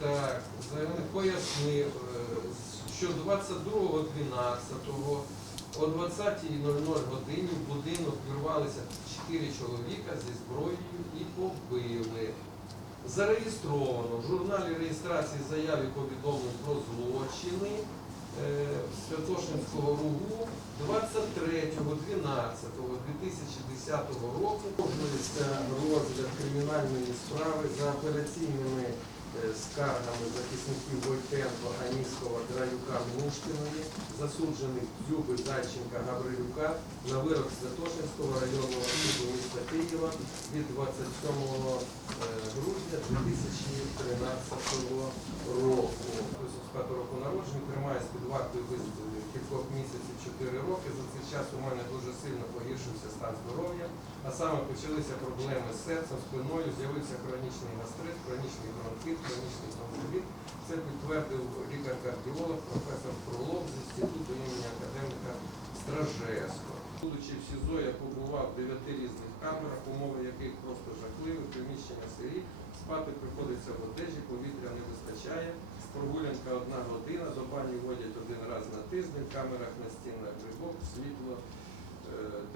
Так, пояснив, е, що 22.12 о 20.00 годині в будинок вірвалися 4 чоловіка зі зброєю і побили. Зареєстровано в журналі реєстрації заяви повідомлень про злочини е, Святошинського РУГУ 23.12.2010 року розгляд кримінальної справи за апеляційними е, скаргами захисників Войтенко, Аніського, Драюка, Мнушкіної, засуджених Дзюби, Зайченка, Гаврилюка на вирок Святошинського районного суду міста від 27 е, грудня 2013 року. Висоцького року народження тримає з під вартою без кількох місяців 4 роки. За цей час у мене дуже сильно погіршився стан здоров'я, а саме почалися проблеми з серцем, спиною, з'явився хронічний гастрит, хронічний бронхит, хронічний тонзиліт. Це підтвердив лікар-кардіолог, професор Будучи в СІЗО, я побував в дев'яти різних камерах, умови яких просто жахливі, приміщення сирі, спати приходиться в одежі, повітря не вистачає. Прогулянка одна година, до бані водять один раз на тиждень, в камерах на стінах грибок, світло, е,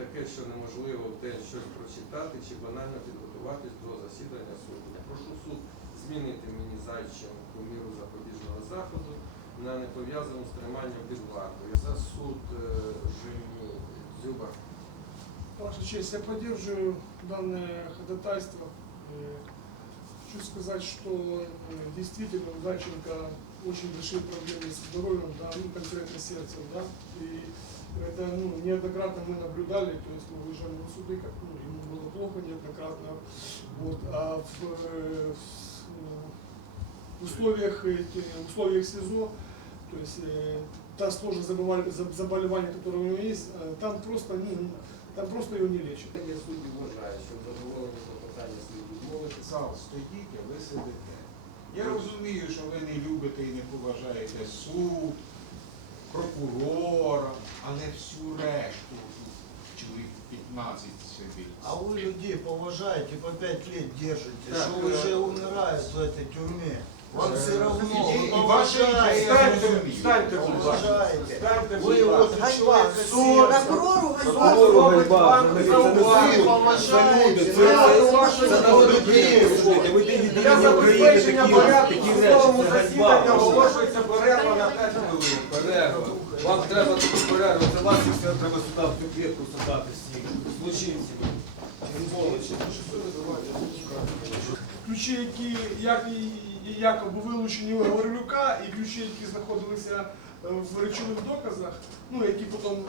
таке, що неможливо в день щось прочитати чи банально підготуватись до засідання суду. Прошу суд змінити мені зайченку міру запобіжного заходу на непов'язану з триманням під вартою. За суд е, Жені Дзюба. Ваша честь, я поддерживаю данное ходатайство. Э, Хочу сказать, что э, действительно у Зайченко очень большие проблемы с здоровьем, да, ну, конкретно сердцем, да, и это ну, неоднократно мы наблюдали, то есть мы выезжали на суды, как ну, ему было плохо неоднократно, вот, а в, э, с- в условиях, условиях СИЗО, то есть та сложность заболевания, заболевания, которое у него есть, э, там просто, ну, там просто его не лечат. Я судді вважаю, що задоволення клопотання слід відмовити. Зал стоїть, а ви сидите. Я розумію, що ви не любите і не поважаєте суд, прокурора, але всю решту чоловік 15 сидить. А вы людей поважаете, по пять лет держите, Так, что уже э, умирают в этой тюрьме. Вам э, все равно, розумію. встаньте, будь ласка. Ласка. Прокурору Прокурору ганьба. Це-. Для забезпечення порядку в судовому засіданні оголошується перерва на 5 хвилин. Перерва. Вам треба таку перерву, це вас їх всіх треба сюди в клітку садати всіх. Злочинців. Ключі, які як, і- якоби вилучені у Гаврилюка, і ключі, які знаходилися е, в речових доказах, ну які потім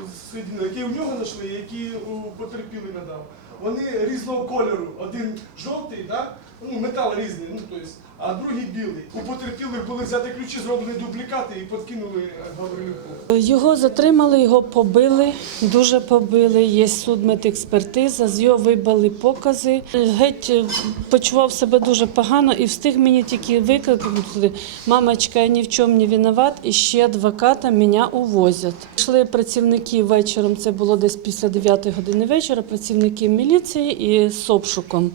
які в нього знайшли, які потерпілий надав. Вони різного кольору. Один жовтий, да? ну, метал різний, ну, тобто, а другий білий. У потерпілих були взяти ключі, зроблені дублікати і подкинули Гаврилюку. Його затримали, його побили, дуже побили. Є судмедекспертиза, з його вибили покази. Геть е, почував себе дуже погано і встиг мені тільки викрикнути, мамочка, я ні в чому не винуват, і ще адвоката мене увозять. Йшли працівники вечором, це було десь після 9 години вечора, працівники міліції і з обшуком.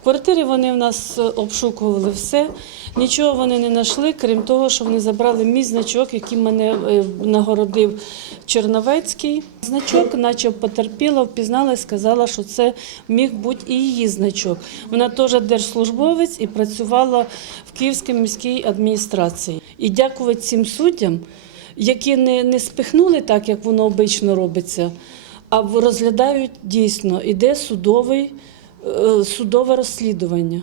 В квартирі вони в нас обшукували все. Нічого вони не знайшли, крім того, що вони забрали мій значок, який мене е, нагородив Черновецький. Значок, наче потерпіла, впізнала і сказала, що це міг бути і її значок. Вона теж держслужбовець і працювала в Київській міській адміністрації. І дякувати цим суддям, які не, не спихнули так, як воно обично робиться, а розглядають дійсно, іде судовий, е, судове розслідування.